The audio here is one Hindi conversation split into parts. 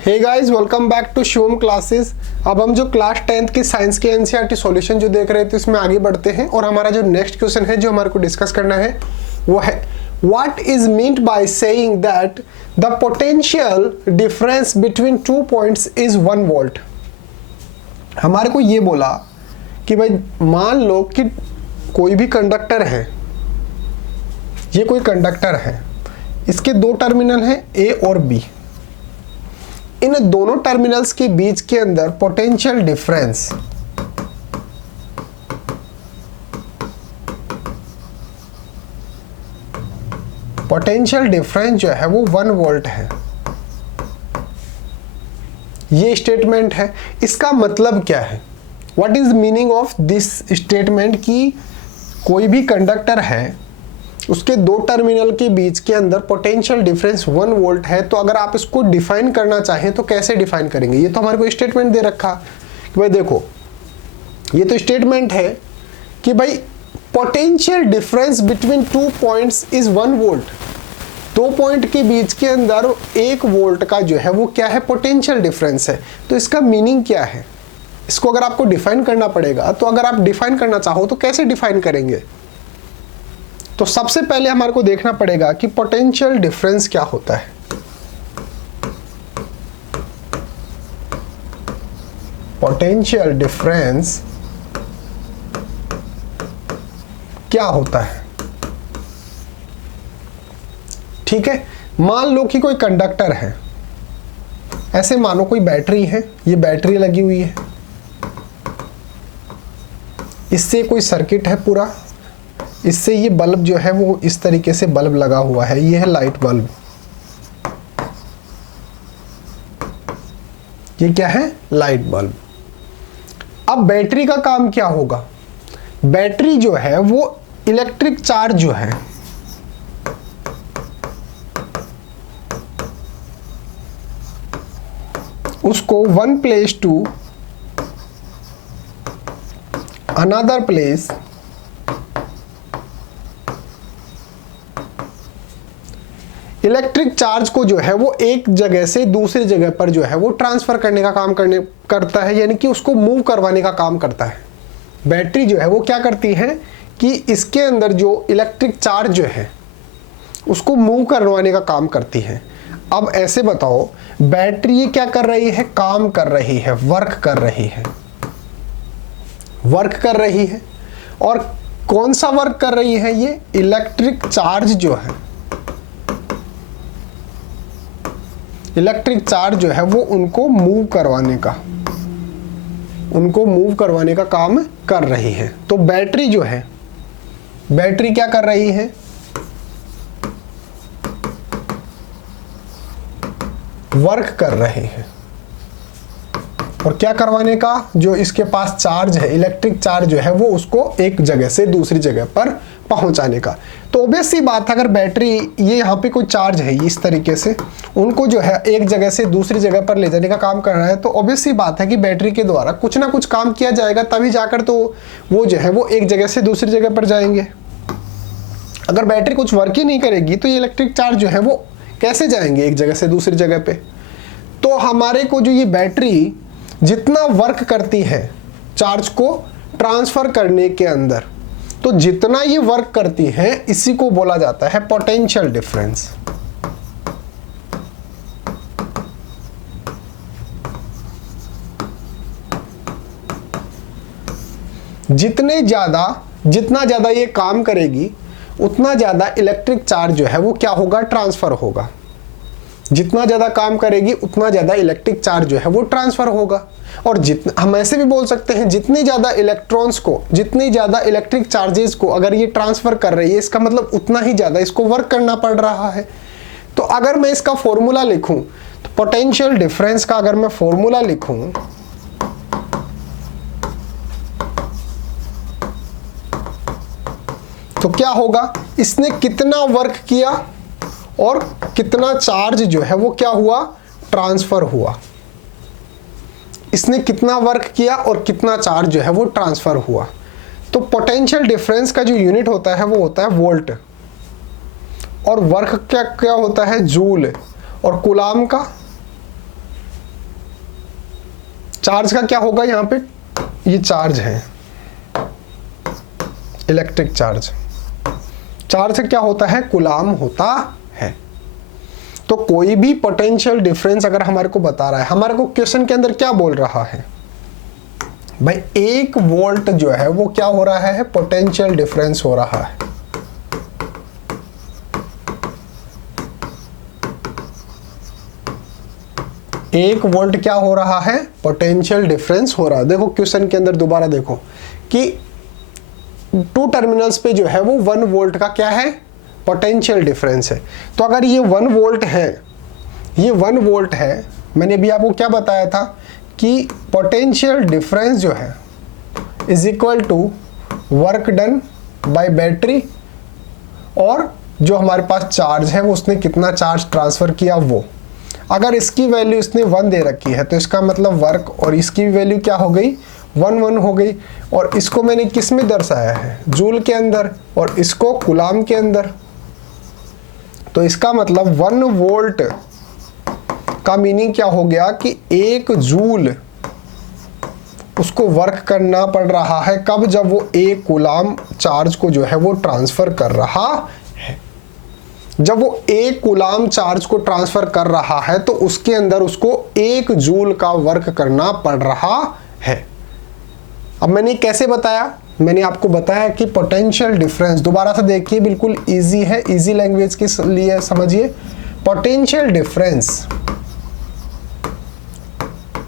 Hey guys, welcome back to Shivam classes. अब हम जो क्लास 10th की साइंस के एनसीईआरटी सॉल्यूशन जो देख रहे थे उसमें आगे बढ़ते हैं और हमारा जो नेक्स्ट क्वेश्चन है जो हमारे को डिस्कस करना है वो है what is meant by saying that the potential difference between 2 points is 1 volt. हमारे को ये बोला कि भाई मान लो कि कोई भी कंडक्टर है, ये कोई कंडक्टर है, इसके दो टर्मिनल हैं ए और बी। इन दोनों टर्मिनल्स के बीच के अंदर पोटेंशियल डिफरेंस जो है वो 1 वोल्ट है। ये स्टेटमेंट है। इसका मतलब क्या है? What is meaning of this statement कि कोई भी कंडक्टर है, उसके दो टर्मिनल के बीच के अंदर पोटेंशियल डिफरेंस 1 वोल्ट है। तो अगर आप इसको डिफाइन करना चाहें तो कैसे डिफाइन करेंगे? ये तो हमारे को स्टेटमेंट दे रखा कि भाई देखो, ये तो स्टेटमेंट है कि भाई potential difference between 2 points is 1 volt. दो पॉइंट के बीच के अंदर 1 वोल्ट का जो है वो क्या है? पोटेंशियल डिफरेंस है। तो इसका मीनिंग क्या है? इसको अगर आपको डिफाइन करना पड़ेगा तो अगर आप डिफाइन करना चाहो तो कैसे डिफाइन करेंगे? तो सबसे पहले हमारे को देखना पड़ेगा कि पोटेंशियल डिफरेंस क्या होता है। पोटेंशियल डिफरेंस क्या होता है? ठीक है, मान लो कि कोई कंडक्टर है, ऐसे मानो कोई बैटरी है, ये बैटरी लगी हुई है, इससे कोई सर्किट है पूरा, इससे ये बल्ब जो है वो इस तरीके से बल्ब लगा हुआ है, ये है लाइट बल्ब। ये क्या है? Light bulb. अब बैटरी का काम क्या होगा? बैटरी जो है वो इलेक्ट्रिक चार्ज जो है उसको one place to another place electric charge को जो है वो एक जगह से दूसरी जगह पर जो है वो ट्रांसफर करने का काम करता है, यानी कि उसको मूव करवाने का काम करता है। बैटरी जो है वो क्या करती है कि इसके अंदर जो इलेक्ट्रिक चार्ज जो है उसको मूव करवाने का काम करती है। अब ऐसे बताओ, बैटरी क्या कर रही है? काम कर रही है, वर्क कर रही है, वर्क कर रही है। और कौन सा वर्क कर रही है? ये इलेक्ट्रिक चार्ज जो है, इलेक्ट्रिक चार्ज जो है वो उनको मूव करवाने का काम कर रही है। तो बैटरी जो है, बैटरी क्या कर रही है? वर्क कर रही है। और क्या करवाने का? जो इसके पास चार्ज है, इलेक्ट्रिक चार्ज जो है वो उसको एक जगह से दूसरी जगह पर पहुंचाने का। तो ऑब्वियस सी बात है, अगर बैटरी ये यहाँ पे कोई चार्ज है इस तरीके से उनको जो है एक जगह से दूसरी जगह पर ले जाने का काम कर रहा है, तो ऑब्वियस सी बात है कि बैटरी के द्वारा कुछ ना कुछ काम किया जाएगा, तभी जाकर तो वो जो है वो एक जगह से दूसरी जगह पर जाएंगे। अगर बैटरी कुछ वर्क ही नहीं करेगी तो ये इलेक्ट्रिक चार्ज जो है वो कैसे जाएंगे एक जगह से दूसरी जगह पे? तो हमारे को जो ये बैटरी जितना वर्क करती है चार्ज को ट्रांसफर करने के अंदर, तो जितना ये वर्क करती है इसी को बोला जाता है पोटेंशियल डिफरेंस। जितना ज्यादा ये काम करेगी उतना ज्यादा इलेक्ट्रिक चार्ज जो है वो क्या होगा? ट्रांसफर होगा। जितना ज्यादा काम करेगी उतना ज्यादा इलेक्ट्रिक चार्ज जो है वो ट्रांसफर होगा। और हम ऐसे भी बोल सकते हैं, जितने ज्यादा इलेक्ट्रॉन्स को, जितने ज्यादा इलेक्ट्रिक चार्जेस को अगर ये ट्रांसफर कर रही है, इसका मतलब उतना ही ज्यादा इसको वर्क करना पड़ रहा है। तो अगर मैं इसका फॉर्मूला लिखूं, तो पोटेंशियल डिफरेंस का अगर मैं फॉर्मूला लिखूं तो क्या होगा? इसने कितना वर्क किया और कितना चार्ज जो है वो क्या हुआ? ट्रांसफर हुआ। इसने कितना वर्क किया और कितना चार्ज जो है वो ट्रांसफर हुआ। तो पोटेंशियल डिफरेंस का जो यूनिट होता है वो होता है वोल्ट, और वर्क क्या क्या होता है? जूल। और कूलाम का चार्ज का क्या होगा यहाँ पे, ये चार्ज है इलेक्ट्रिक चार्ज, चार्ज से क्या होता है, कूलाम होता है। तो कोई भी पोटेंशियल डिफरेंस अगर हमारे को बता रहा है, हमारे को क्वेश्चन के अंदर क्या बोल रहा है भाई, 1 वोल्ट जो है वो क्या हो रहा है, पोटेंशियल डिफरेंस हो रहा है। एक वोल्ट क्या हो रहा है, पोटेंशियल डिफरेंस हो रहा है। देखो क्वेश्चन के अंदर दोबारा देखो कि 2 टर्मिनल्स पे जो है वो 1 वोल्ट का क्या है, पोटेंशियल डिफरेंस है। तो अगर ये 1 वोल्ट है, ये 1 वोल्ट है, मैंने अभी आपको क्या बताया था कि पोटेंशियल डिफरेंस जो है is equal to work done by battery, और जो हमारे पास चार्ज है वो उसने कितना चार्ज ट्रांसफर किया वो। अगर इसकी वैल्यू इसने 1 दे रखी है तो इसका मतलब वर्क, और इसकी वैल्यू क्या हो गई, 1 हो गई। और इसको मैंने किस में दर्शाया है, जूल के अंदर, और इसको कूलाम के अंदर। तो इसका मतलब 1 वोल्ट का मीनिंग क्या हो गया कि 1 जूल उसको वर्क करना पड़ रहा है। कब, जब वो 1 कूलाम चार्ज को जो है वो ट्रांसफर कर रहा है। जब वो 1 कूलाम चार्ज को ट्रांसफर कर रहा है तो उसके अंदर उसको 1 जूल का वर्क करना पड़ रहा है। अब मैंने कैसे बताया, मैंने आपको बताया कि पोटेंशियल डिफरेंस, दोबारा से देखिए बिल्कुल इजी है, इजी लैंग्वेज के लिए समझिए। पोटेंशियल डिफरेंस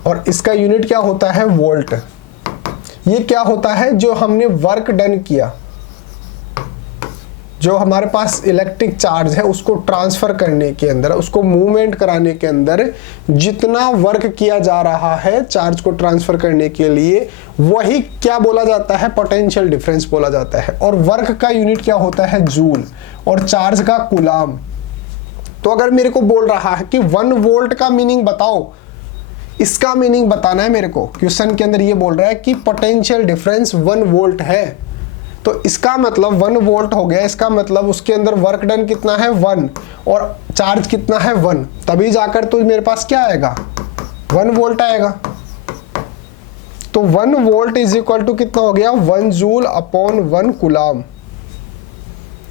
और इसका यूनिट क्या होता है, वोल्ट। ये क्या होता है, जो हमने वर्क डन किया, जो हमारे पास इलेक्ट्रिक चार्ज है उसको ट्रांसफर करने के अंदर, उसको मूवमेंट कराने के अंदर जितना वर्क किया जा रहा है चार्ज को ट्रांसफर करने के लिए, वही क्या बोला जाता है, पोटेंशियल डिफरेंस बोला जाता है। और वर्क का यूनिट क्या होता है, जूल, और चार्ज का कूलाम। तो अगर मेरे को बोल रहा है कि 1 वोल्ट का मीनिंग बताओ, इसका मीनिंग बताना है मेरे को, क्वेश्चन के अंदर ये बोल रहा है कि पोटेंशियल डिफरेंस 1 वोल्ट है, तो इसका मतलब 1 वोल्ट हो गया, इसका मतलब उसके अंदर वर्क डन कितना है, 1, और चार्ज कितना है, 1, तभी जाकर तो मेरे पास क्या आएगा, 1 वोल्ट आएगा। तो 1 वोल्ट इज इक्वल टू कितना हो गया, 1 जूल अपॉन 1 कूलाम।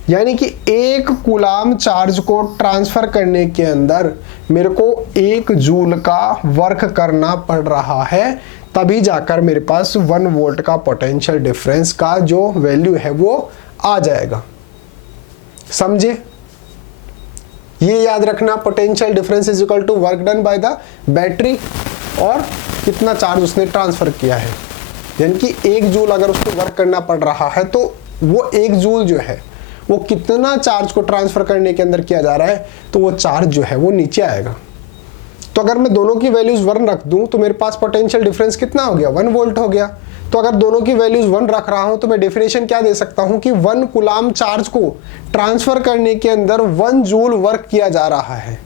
यानी कि 1 कूलाम चार्ज को ट्रांसफर करने के अंदर मेरे को 1 जूल का वर्क करना पड़ रहा है, तभी जाकर मेरे पास 1 वोल्ट का पोटेंशियल डिफरेंस का जो वैल्यू है वो आ जाएगा। समझे, ये याद रखना, potential difference is equal to work done by the battery और कितना चार्ज उसने ट्रांसफर किया है। यानी कि 1 जूल अगर उसको वर्क करना पड़ रहा है तो वो 1 जूल जो है वो कितना चार्ज को ट्रांसफर करने के अंदर किया जा रहा है, तो वो चार्ज जो है वो नीचे आएगा। तो अगर मैं दोनों की वैल्यूज 1 रख दूं तो मेरे पास पोटेंशियल डिफरेंस कितना हो गया, 1 वोल्ट हो गया। तो अगर दोनों की वैल्यूज 1 रख रहा हूं तो मैं डेफिनेशन क्या दे सकता हूं कि 1 कूलाम चार्ज को ट्रांसफर करने के अंदर 1 जूल वर्क किया जा रहा है,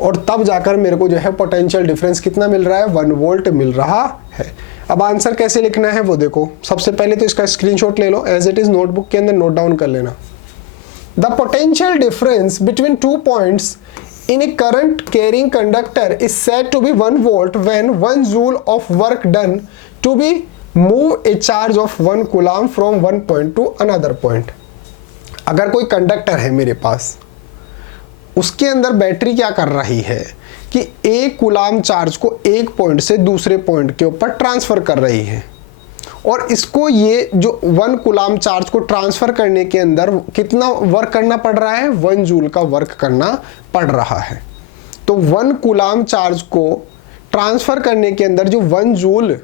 और तब जाकर मेरे को जो है पोटेंशियल डिफरेंस कितना मिल रहा है, 1 वोल्ट मिल रहा है। अब आंसर कैसे लिखना है वो देखो, सबसे पहले तो इसका स्क्रीनशॉट ले लो, एज इट इज नोटबुक के अंदर नोट डाउन कर लेना। The potential difference between 2 points in a current carrying conductor is said to be 1 volt when 1 joule of work done to be move a charge of 1 coulomb from one point to another point। अगर कोई कंडक्टर है मेरे पास, उसके अंदर बैटरी क्या कर रही है कि 1 कूलाम चार्ज को एक पॉइंट से दूसरे पॉइंट के ऊपर ट्रांसफर कर रही है, और इसको ये जो 1 कूलाम चार्ज को ट्रांसफर करने के अंदर कितना वर्क करना पड़ रहा है, 1 जूल का वर्क करना पड़ रहा है। तो 1 कूलाम चार्ज को ट्रांसफर करने के अंदर जो 1 जूल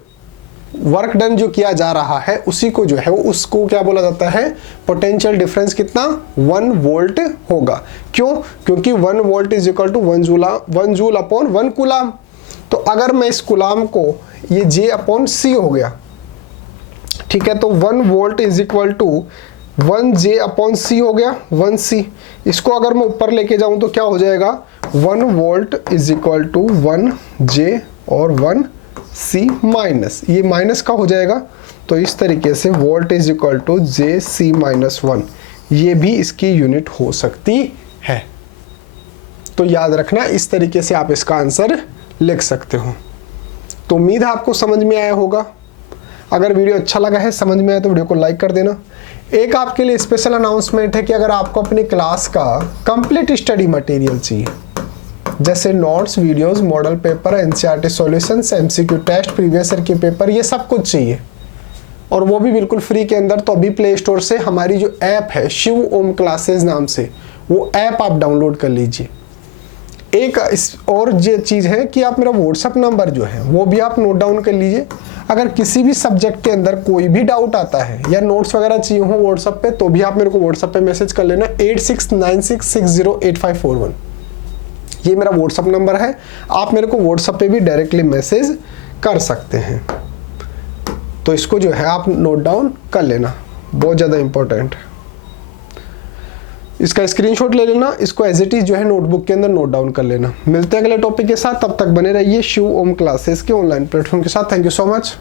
वर्क डन जो किया जा रहा है उसी को जो है वो उसको क्या बोला जाता है, पोटेंशियल डिफरेंस कितना, 1 वोल्ट होगा। क्यों, क्योंकि 1 volt is equal to 1 joule upon 1 coulomb. तो अगर मैं इस कूलाम को, ये J अपॉन C हो गया, ठीक है, तो 1 volt is equal to 1J upon C हो गया, 1C। इसको अगर मैं ऊपर लेके जाऊं तो क्या हो जाएगा, 1 volt is equal to 1J और 1C माइनस, ये माइनस का हो जाएगा, तो इस तरीके से volt is equal to JC minus 1, ये भी इसकी यूनिट हो सकती है। तो याद रखना, इस तरीके से आप इसका आंसर लिख सकते हो। तो उम्मीद है आपको समझ में आया होगा। अगर वीडियो अच्छा लगा है, समझ में आया तो वीडियो को लाइक कर देना। एक आपके लिए स्पेशल अनाउंसमेंट है कि अगर आपको अपनी क्लास का कंप्लीट स्टडी मटेरियल चाहिए, जैसे notes, videos, model paper, NCERT solutions, MCQ test, previous year के पेपर, ये सब कुछ चाहिए और वो भी बिल्कुल फ्री के अंदर, तो अभी प्ले स्टोर से हमारी जो ऐप है शिव ओम क्लासेस नाम से, वो ऐप आप डाउनलोड कर लीजिए। एक और ये चीज़ है कि आप मेरा व्हाट्सअप नंबर जो है वो भी आप नोट डाउन कर लीजिए। अगर किसी भी सब्जेक्ट के अंदर कोई भी डाउट आता है या नोट्स वगैरह चाहिए हो व्हाट्सअप पे, तो भी आप मेरे को व्हाट्सअप पे मैसेज कर लेना 8696608541। ये मेरा व्हाट्सअप नंबर है, आप मेरे को व्हाट्सअप पे भी डायरेक्टली मैसेज कर सकते हैं। तो इसको जो है आप नोट डाउन कर लेना, बहुत ज़्यादा इंपॉर्टेंट है। इसका स्क्रीनशॉट ले लेना, इसको एज इट इज जो है नोटबुक के अंदर नोट डाउन कर लेना। मिलते हैं अगले टॉपिक के साथ, तब तक बने रहिए शिव ओम क्लासेस के ऑनलाइन प्लेटफॉर्म के साथ। Thank you so much.